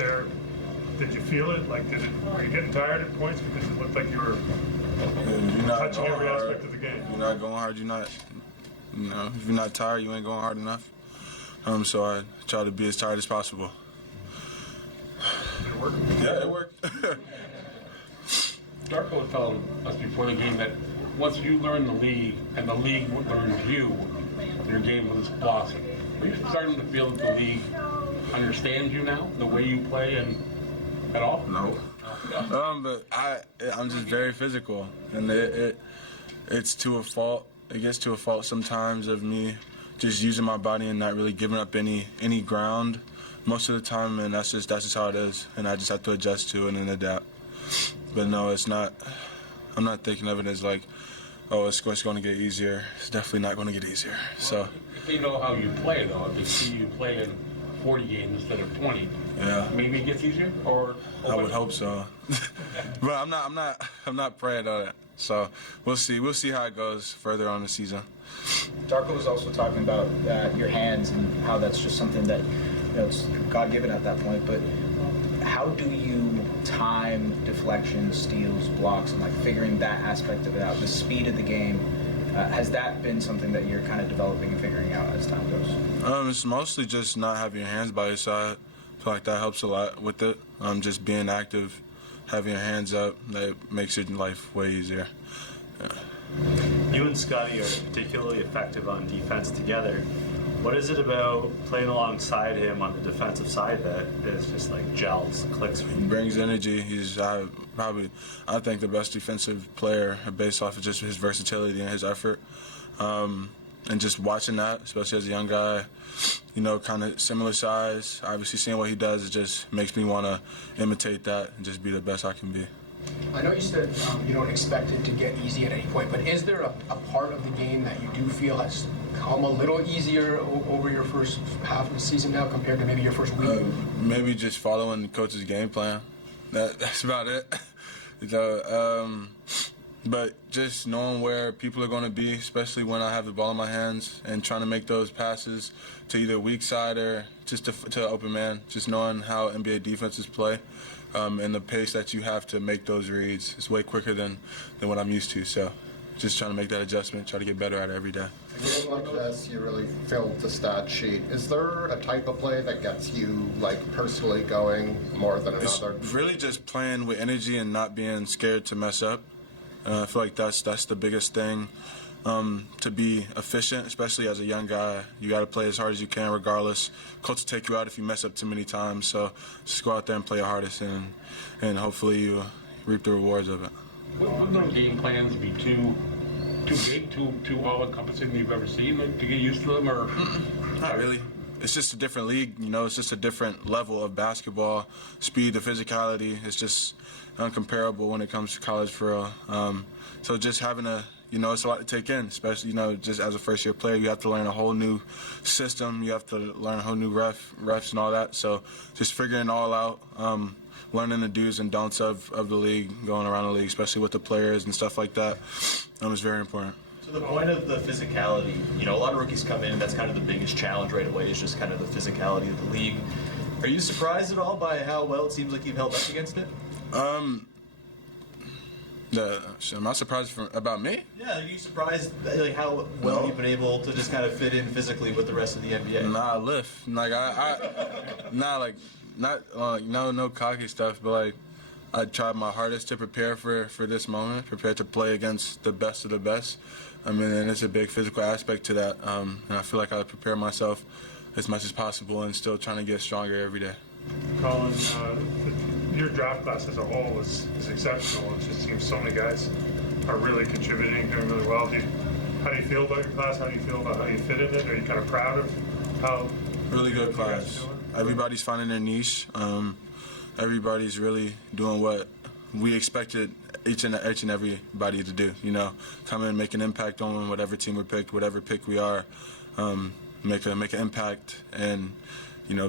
there, did you feel it? Like, were you getting tired at points because it looked like you were touching every aspect of the game? You're not going hard. You're not. If you're not tired, you ain't going hard enough. So I try to be as tired as possible. Did it work? Yeah, it worked. Darko was telling us before the game that once you learn the league and the league learns you, your game was blossom. Are you starting to feel that the league understands you now, the way you play and at all? No. But I'm just very physical, and it's to a fault. It gets to a fault sometimes of me just using my body and not really giving up any ground most of the time, and that's just how it is, and I just have to adjust to it and adapt. But no, it's not. I'm not thinking of it as like, oh, it's going to get easier. It's definitely not going to get easier. So. If they know how you play, though, if they see you play in 40 games instead of 20, yeah, maybe it gets easier. Or I would hope so. But I'm not praying on it. So we'll see. We'll see how it goes further on the season. Darko was also talking about your hands and how that's just something that it's God-given at that point. But how do you time deflections, steals, blocks, and like figuring that aspect of it out? The speed of the game, has that been something that you're kind of developing and figuring out as time goes? It's mostly just not having your hands by your side. I feel like that helps a lot with it. Just being active, having your hands up, that makes your life way easier. Yeah. You and Scotty are particularly effective on defense together. What is it about playing alongside him on the defensive side that is just like gels, clicks for you? He brings energy. He's I think the best defensive player based off of just his versatility and his effort. And just watching that, especially as a young guy, kind of similar size, obviously seeing what he does, it just makes me want to imitate that and just be the best I can be. I know you said you don't expect it to get easy at any point, but is there a part of the game that you do feel has come a little easier over your first half of the season now compared to maybe your first week? Maybe just following the coach's game plan. That's about it. But just knowing where people are going to be, especially when I have the ball in my hands, and trying to make those passes to either weak side or just to open man, just knowing how NBA defenses play and the pace that you have to make those reads is way quicker than what I'm used to. So just trying to make that adjustment, try to get better at it every day. Like this, you really filled the stat sheet. Is there a type of play that gets you personally going more than another? It's really just playing with energy and not being scared to mess up. I feel like that's the biggest thing. To be efficient, especially as a young guy, you got to play as hard as you can regardless. Coach will take you out if you mess up too many times. So just go out there and play your hardest, and hopefully you reap the rewards of it. Would those game plans be too big, too all-encompassing you've ever seen to get used to them, or? Not really. It's just a different league, It's just a different level of basketball, speed, the physicality. It's just uncomparable when it comes to college for real. So just having it's a lot to take in, especially, just as a first-year player. You have to learn a whole new system. You have to learn a whole new refs and all that. So just figuring it all out, learning the do's and don'ts of the league, going around the league, especially with the players and stuff like that, is very important. To the point of the physicality, a lot of rookies come in, and that's kind of the biggest challenge right away, is just kind of the physicality of the league. Are you surprised at all by how well it seems like you've held up against it? Am I surprised about me? Yeah, are you surprised how well you've been able to just kind of fit in physically with the rest of the NBA? Nah, I lift. No cocky stuff, but I tried my hardest to prepare for this moment, prepare to play against the best of the best. And there's a big physical aspect to that, and I feel like I prepare myself as much as possible and still trying to get stronger every day. Collin, your draft class as a whole is exceptional. It just seems so many guys are really contributing, doing really well. How do you feel about your class? How do you feel about how you fit in it? Are you kind of proud of how? Really good class. Everybody's finding their niche. Everybody's really doing what we expected each and everybody to do. Come in, make an impact on whatever team we pick, whatever pick we are, make an impact, and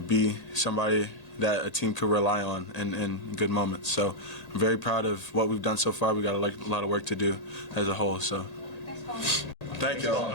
be somebody that a team could rely on in good moments. So I'm very proud of what we've done so far. We got a lot of work to do as a whole. So thank you all.